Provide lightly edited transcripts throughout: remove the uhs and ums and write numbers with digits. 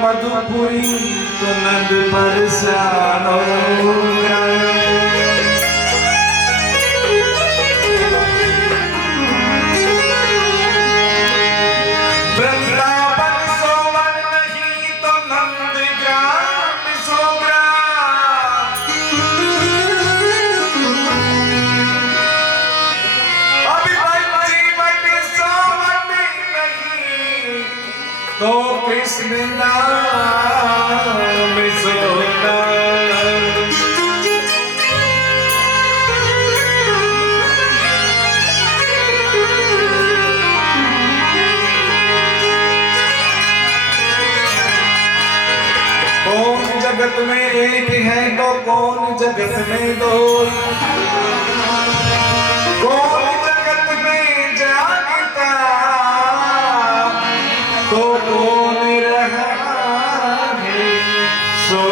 मधुपुरी तो नंद परसानो वृंदावन सोवन नहीं तो नंद ग्राम सोगा। अभी जीवन सोवन नहीं तो कृष्ण नाम सोना। कौन जगत में एक है तो कौन जगत में दो, कौन जगत में जागता तो कौन रहा है सो।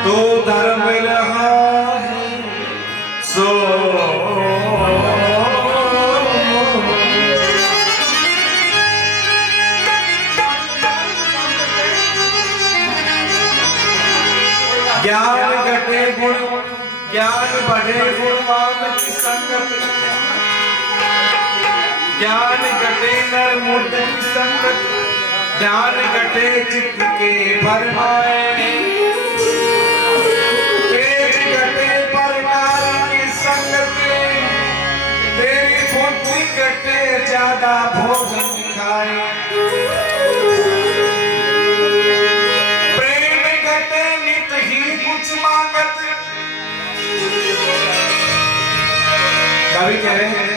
तो धर्म रहा है सो। ज्ञान घटे गुण ज्ञान बढ़े गुणवान की संगत, ज्ञान घटे नर मूर्ख की संगत, ज्ञान घटे चित्त के भरमाए, तेज घटे परकार की संगत, तेरी बुद्धि घटे ज्यादा भोजन खाए, प्रेम घटे नित ही कुछ मांगत। कवि कह रहे हैं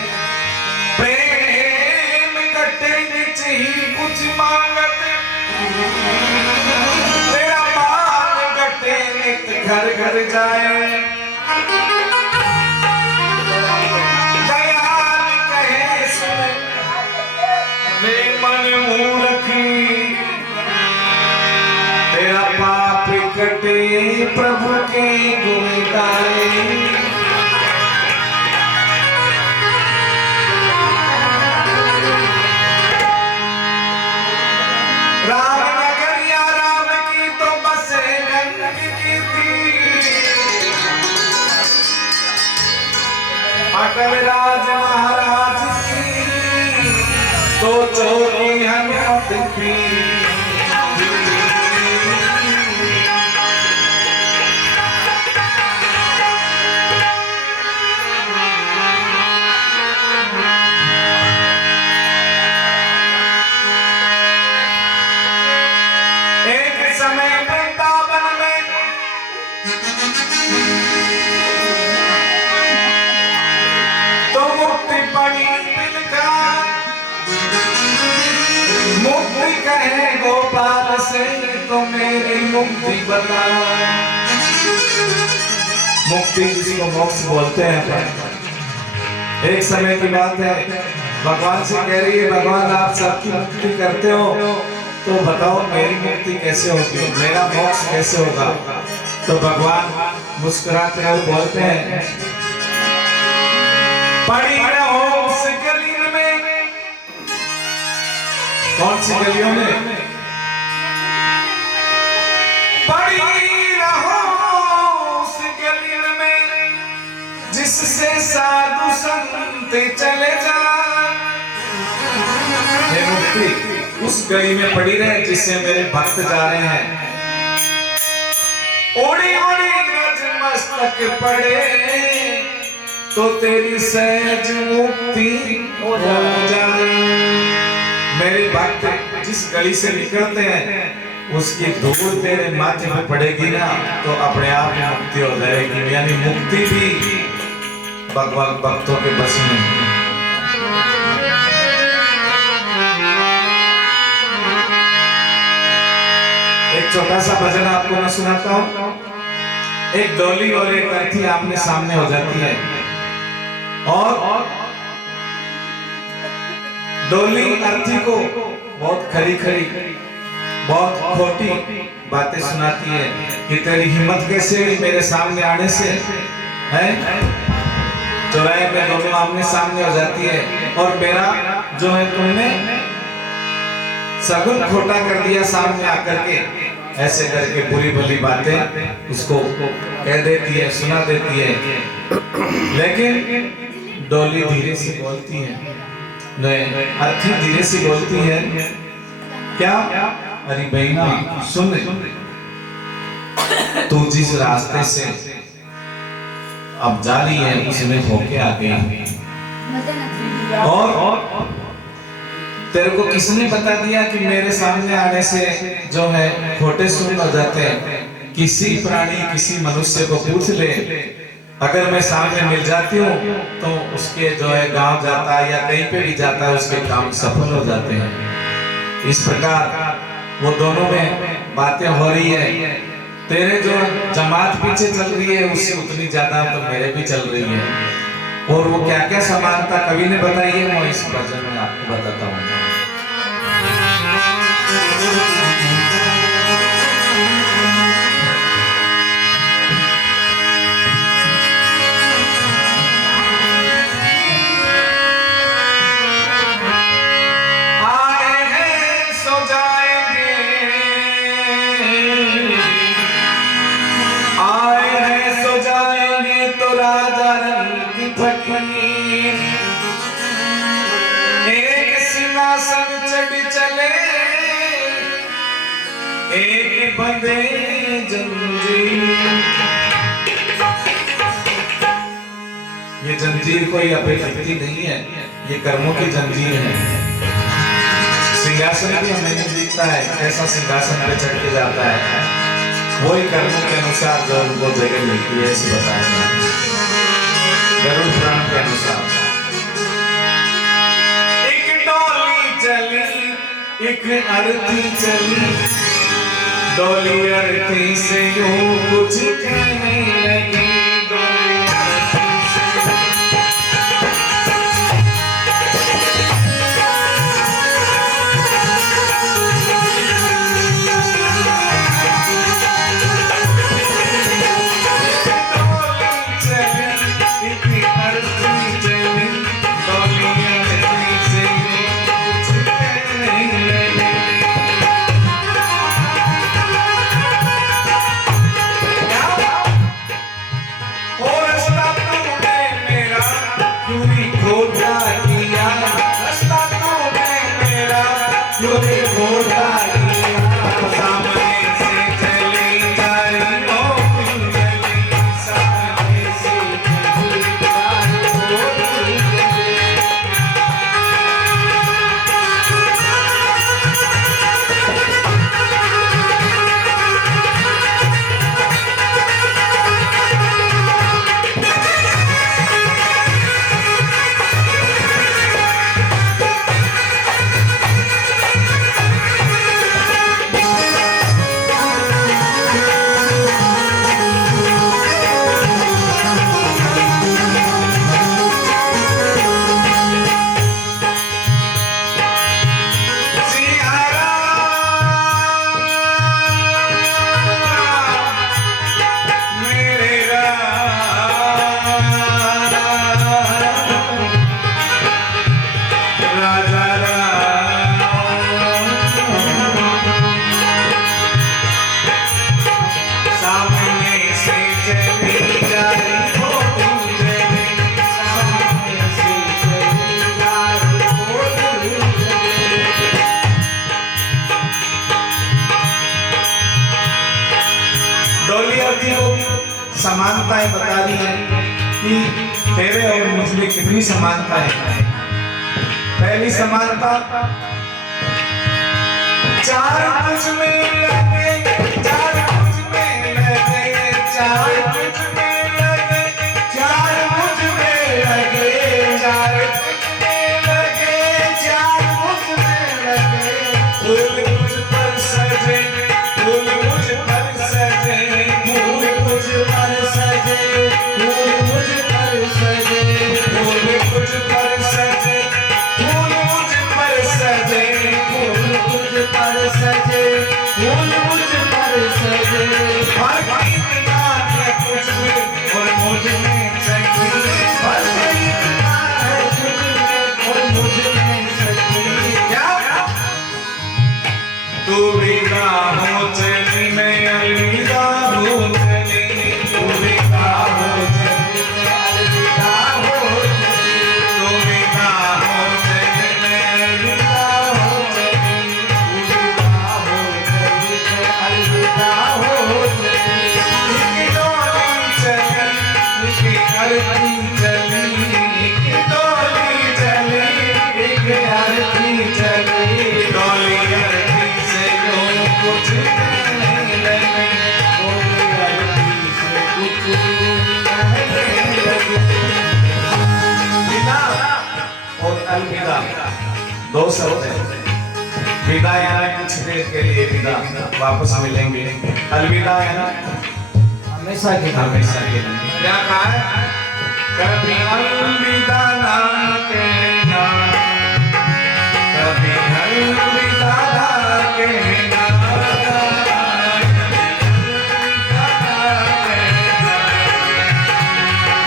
प्रेम घटे नित ही कुछ मांगत, तेरा मान घटे नित घर घर जाए, दयाल कहे सुन वे मन मूर्खी, तेरा पाप कटे प्रभु के गुण गाए। अटल राज महाराज की तो चोरी हनुमत की। एक समय वृंदावन में मुक्ति कहे गोपाल से तो मेरी मुक्ति बता। मुक्ति जिसको मोक्ष बोलते हैं। एक समय की बात है, भगवान से कह रही है भगवान आप सबकी मुक्ति करते हो तो बताओ मेरी मुक्ति कैसे होगी, मेरा मोक्ष कैसे होगा। तो भगवान मुस्कुराते हुए बोलते हैं पड़ी रहो उस गली में। कौन सी गलियों में? पड़ी रहो उस गली में जिससे साधु संत चले जाए। ये मुक्ति उस गली में पड़ी रहे जिससे मेरे भक्त जा रहे हैं। ओड़ी ओड़ी रज मस्तक पड़े तो तेरी सहज मुक्ति हो जाए। मेरे भक्त जिस गली से निकलते हैं उसकी धूल तेरे माथे पे पड़ेगी ना तो अपने आप ही मुक्ति हो जाएगी। यानी मुक्ति भी भगवान भक्तों के बस में। एक छोटा सा भजन आपको मैं सुनाता हूँ। एक डोली और एक अर्थी आमने सामने हो जाती है और डोली अर्थी को बहुत खरी खरी बहुत खोटी बातें सुनाती है कि तेरी हिम्मत कैसे हुई मेरे सामने आने से, है? चौराहे में दोनों आमने सामने हो जाती है और मेरा जो है तुमने सगुन खोटा कर दिया सामने आकर के, ऐसे करके बुरी भली बातें उसको कह देती है, सुना देती है। लेकिन डोली धीरे से बोलती है, अर्थी धीरे से बोलती है, क्या? अरे बहना सुन, तू जिस रास्ते से अब जा रही है उसमें होके आ गई और तेरे को किसने बता दिया कि मेरे सामने आने से जो है खोटे सुन हो जाते हैं? किसी प्राणी किसी मनुष्य को पूछ ले, अगर मैं सामने मिल जाती हूँ तो उसके जो है गांव जाता है या कहीं पे भी जाता है उसके काम सफल हो जाते हैं। इस प्रकार वो दोनों में बातें हो रही है। तेरे जो जमात पीछे चल रही है उससे उतनी ज्यादा तो मेरे भी चल रही है। और वो क्या क्या समानता कवि ने बताई है मैं इस भजन में आपको बताता हूँ। एक सिंहासन चढ़ चले एक बंदे जंजीर। ये जंजीर कोई अपेक्षित नहीं है, ये कर्मों की जंजीर है। सिंहासन भी हमें दिखता है कैसा सिंहासन पे चढ़ के जाता है, वही कर्मों के अनुसार जो उनको जगह मिलती है ऐसे बताया गरुड़ पुराण के अनुसार। एक डोली चली एक अर्थी चली, डोली अर्थी से यूं कुछ कहने लगी। समानताएं बता रही है कि तेरे और मुझ में कितनी समानता है। पहली समानता, चार तुझ में लगे, चार तुझ में लगे, चार तुझ में लगे, चार मुझ में अलविदा, दो शब्द हैं। विदा यानी कुछ देर के लिए विदा, वापस मिलेंगे। अलविदा यानी हमेशा के लिए। क्या कहा है? कभी अलविदा ना कहना, कभी अलविदा ना कहना,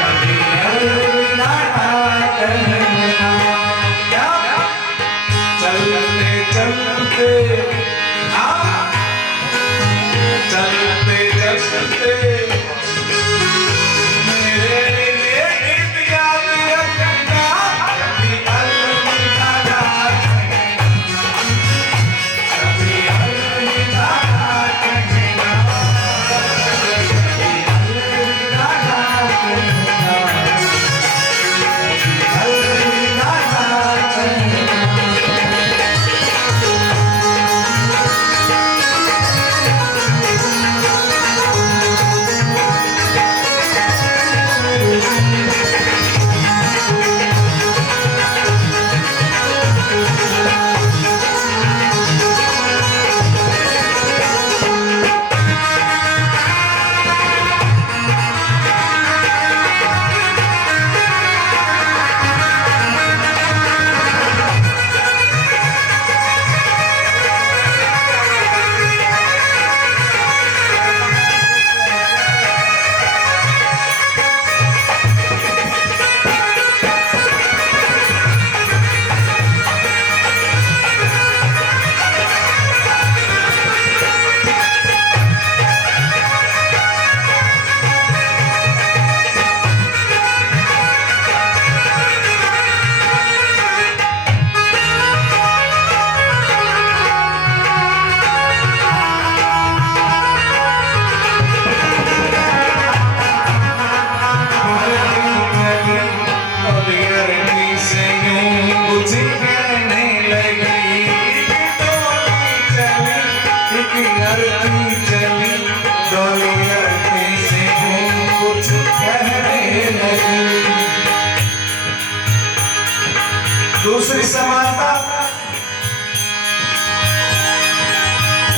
कभी अलविदा ना कहना। क्या चलते चलते चलते चलते मेरे लिए गीत याद रखना, कभी अलविदा ना कहना, कभी अलविदा ना कहना, कभी अलविदा ना कहना, कभी अलविदा ना कहना। दूसरी समानता,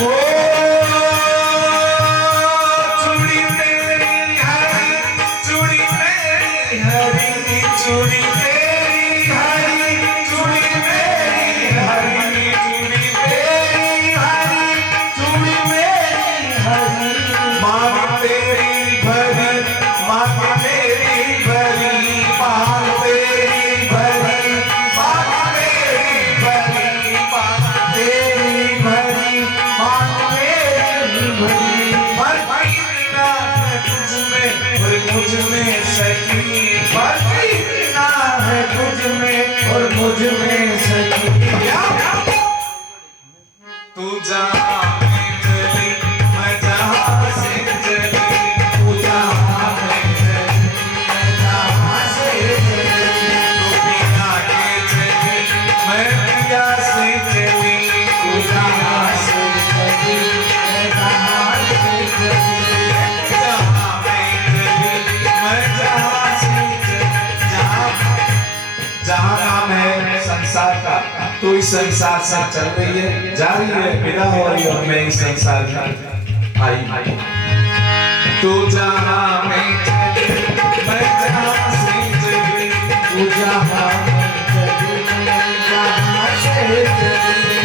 ओ चूड़ी मेरी हरी, चूड़ी मेरी हरी, चूड़ी मेरी हरी, चूड़ी मेरी हरी, चूड़ी मेरी हरी, चूड़ी मेरी हरी, मांग तेरी भरी, मांग मेरी भरी, मांग तेरी भरी, मुझ में सकी ना है तुझ में और मुझ में सकी। तू जहाँ में चली मैं जहाँ से चली, तू जहाँ में चली मैं जहाँ से चली, तू पिया के चली मैं पिया से चली, तू जहाँ से चली मैं जहाँ से चली, जहाँ नाम है संसार का, तू इस संसार से चल रही है, जा रही है, विदा हो रही है, और मैं इस संसार में आई। तू जहाँ में चली मैं जहाँ से चली, तू जहाँ में चली मैं जहाँ से चली,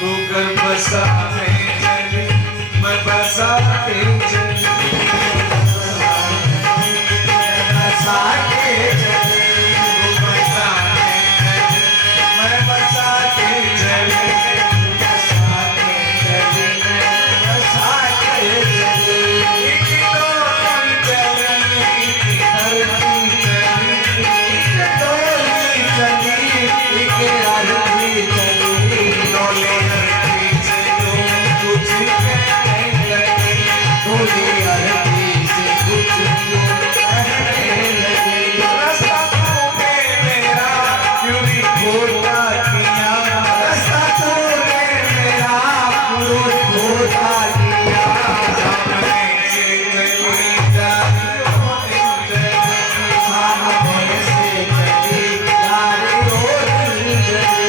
तू घर बसा के चली, मैं बसा के चली, बसा के चली, तू बसा के चली, मैं बसा के चली, बसा के चली, मैं बसा के चली, एक डोली चली, एक धरती चली, एक डोली चली, एक आरती चली, डोली आरती चलो कुछ कहने लगी, डोली आरती से कुछ कहने लगी, रास्ता तूने मेरा क्यों नहीं खोटा किया, रास्ता तूने मेरा क्यों नहीं खोटा किया, सामने से चली जारी ओ दिल जली, सामने से चली जारी ओ दिल जली।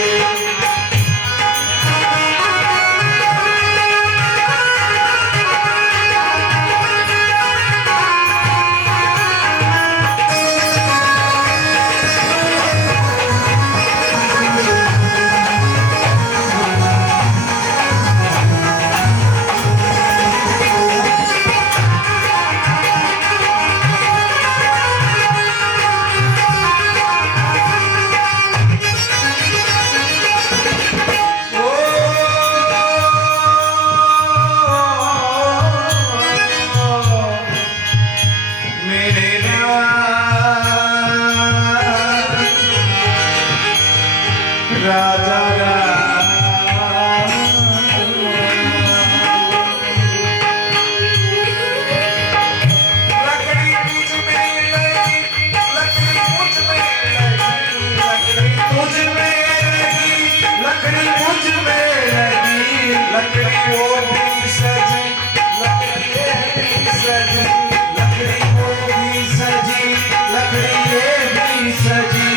मेरे राजा लकड़ी तुझ में लगी, लकड़ी मुझ में लगी, लकड़ी तुझ में लगी, लकड़ी मुझ में लगी, लकड़ी वो भी सजी, लकड़ी ये भी सजी, लकड़ी वो भी सजी, लकड़ी ये भी सजी,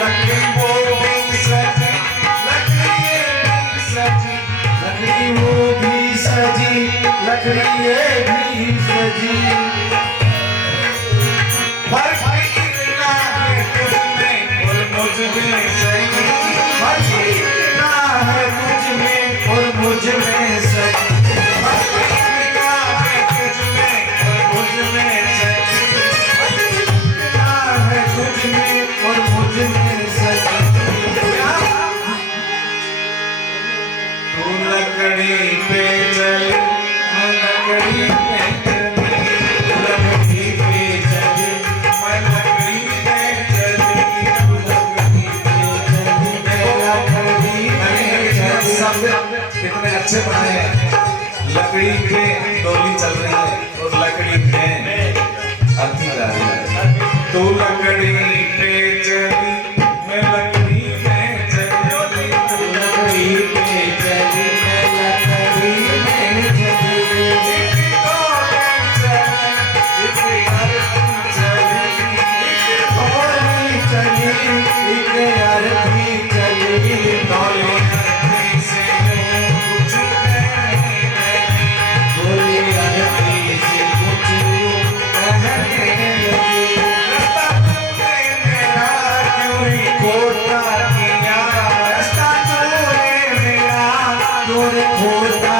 लकड़ी वो भी सजी, लकड़ी ये भी सजी, लकड़ी वो भी सजी, लकड़ी ये भी सजी। फर्क इतना है तुझ में और मुझ में सजी, फर्क इतना है तुझ में और मुझ में सजी, फर्क इतना है तुझ में और मुझ में सजी, फर्क इतना है तुझ में और मुझ में सजी। तू लकड़ी पे चली, मैं लकड़ी पे चली, तू लकड़ी पे चली, मैं लकड़ी पे चली, तू लकड़ी पे चली, मैं लकड़ी पे चली। शब्द कितने अच्छे बने हैं, लकड़ी पे डोली चल रही है और लकड़ी पे अर्थी जा रही है। तू लकड़ी पे चली, मैं लकड़ी पे चली, तू लकड़ी पे चली, मैं लकड़ी पे चली, एक डोली चली, एक आरती चली, एक डोली चली, एक आरती चली, डोली आरती से कुछ कहने लगी, डोली आरती से कुछ कहने लगी, रास्ता तूने मेरा क्यों नहीं खोटा किया, रास्ता तूने मेरा क्यों नहीं खोटा